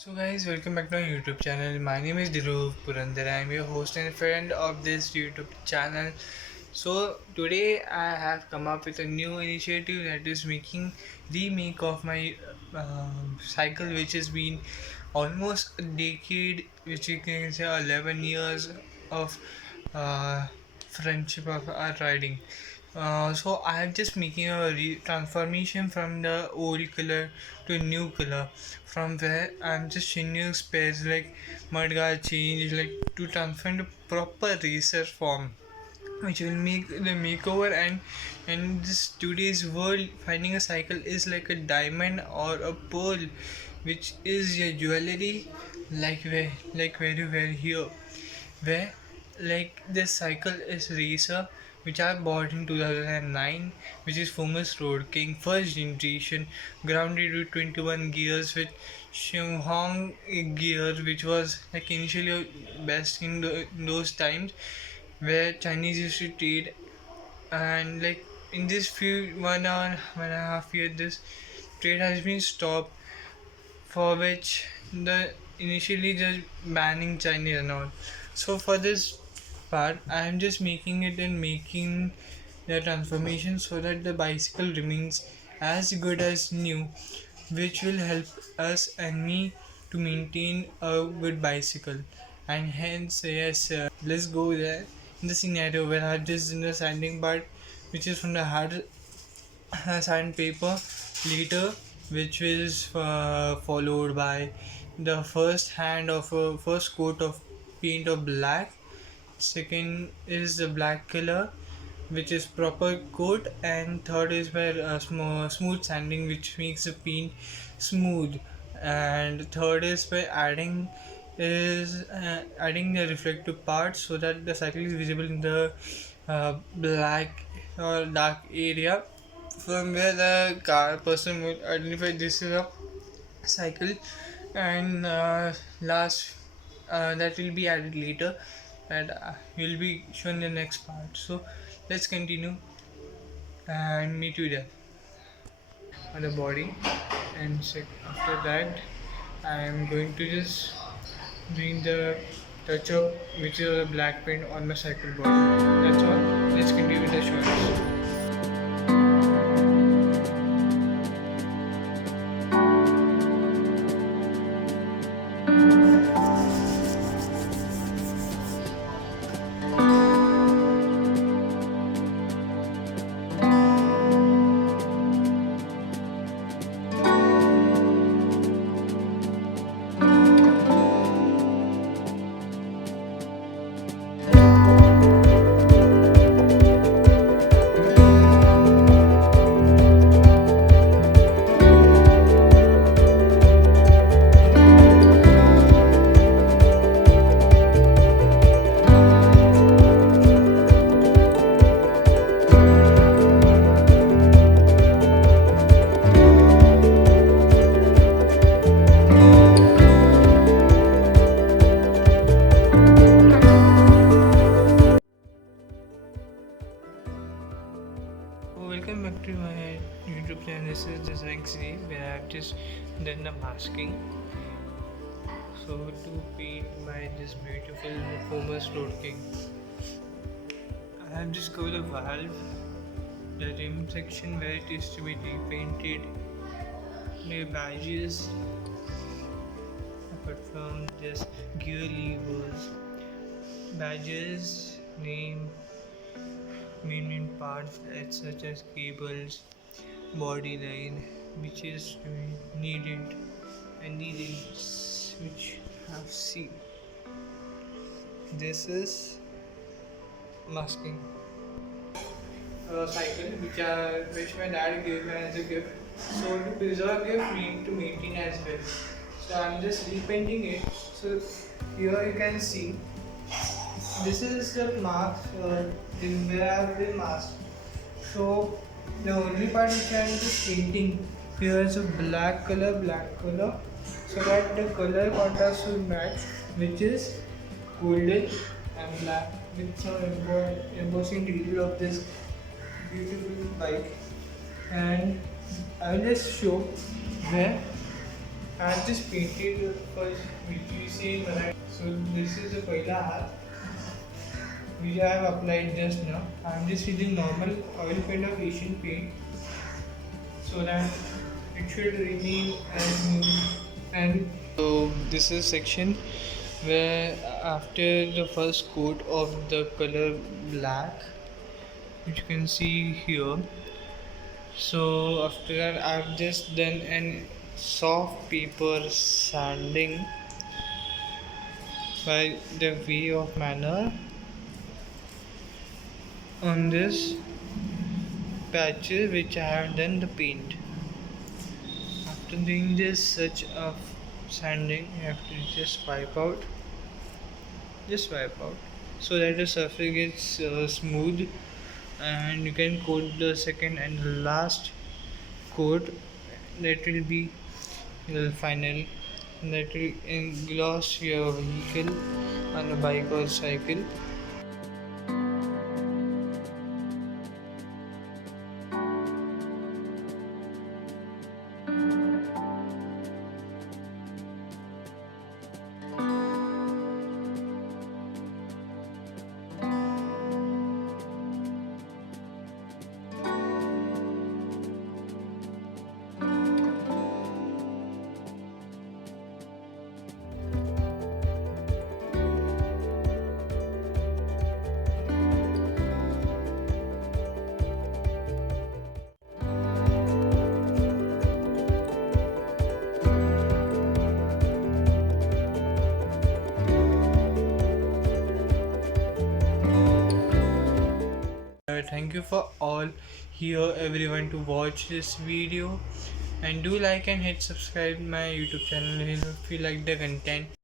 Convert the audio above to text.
So guys, welcome back to my YouTube channel. My name is Dhruv Purandar. I am your host and friend of this YouTube channel. So today I have come up with a new initiative that is making remake of my cycle, which has been almost a decade, which you can say 11 years of uh, friendship of our riding. So I am just making a transformation from the old color to a new color. From where I'm just changing space like mudguard change like to transform to proper racer form, which will make the makeover. And in this today's world, finding a cycle is like a diamond or a pearl, which is your jewelry, like very very here where like this cycle is racer which I bought in 2009, which is Fomas Roadking first generation, grounded with 21 gears with Shinhong gear, which was like initially best in those times where Chinese used to trade. And like in this few 1 hour 1.5 year, this trade has been stopped, for which the initially just banning Chinese and all. So for this part, I am just making it and making the transformation so that the bicycle remains as good as new, which will help us and me to maintain a good bicycle. And hence, yes, let's go there in the scenario where I have this in the sanding part, which is from the hard sandpaper later, which is followed by the first hand of first coat of paint of black. Second is the black color, which is proper coat, and third is where smooth sanding, which makes the paint smooth. And third is by adding the reflective parts so that the cycle is visible in the black or dark area, from where the car person will identify this is a cycle. And last, that will be added later, that will be shown in the next part. So let's continue and meet you there on the body. And after that, I am going to just doing the touch up, which is a black paint on my cycle body. That's all. Let's continue with the shots. Welcome back to my YouTube channel. This is the series where I have just done the masking. So to paint my this beautiful Fomas Roadking, I have just covered the valve, the rim section where it is to be repainted, the badges, apart from just gear levers, badges, name, main parts such as cables, body line, which is needed, and needles which have seen. This is masking cycle which my dad gave me as a gift. So to preserve gift, we need to maintain as well. So I'm just repainting it. So here you can see this is the mask, where I have the mask. So the only part which I am just painting here is a black color, so that the color contrast will match, which is golden and black with some embossing detail of this beautiful bike. And I will just show where I have just painted first, which we see in Marathi. So this is the Paila half which I have applied just now. I am just using normal oil paint of Asian paint so that it should remain as smooth. And so this is section where after the first coat of the color black, which you can see here, so after that I've just done an soft paper sanding by the way of manner on this patches which I have done the paint. After doing this such a sanding, you have to just wipe out so that the surface gets smooth, and you can coat the second and the last coat that will be the final, that will engloss your vehicle on a bike or cycle. Thank you for all here everyone to watch this video, and do like and hit subscribe my YouTube channel if you like the content.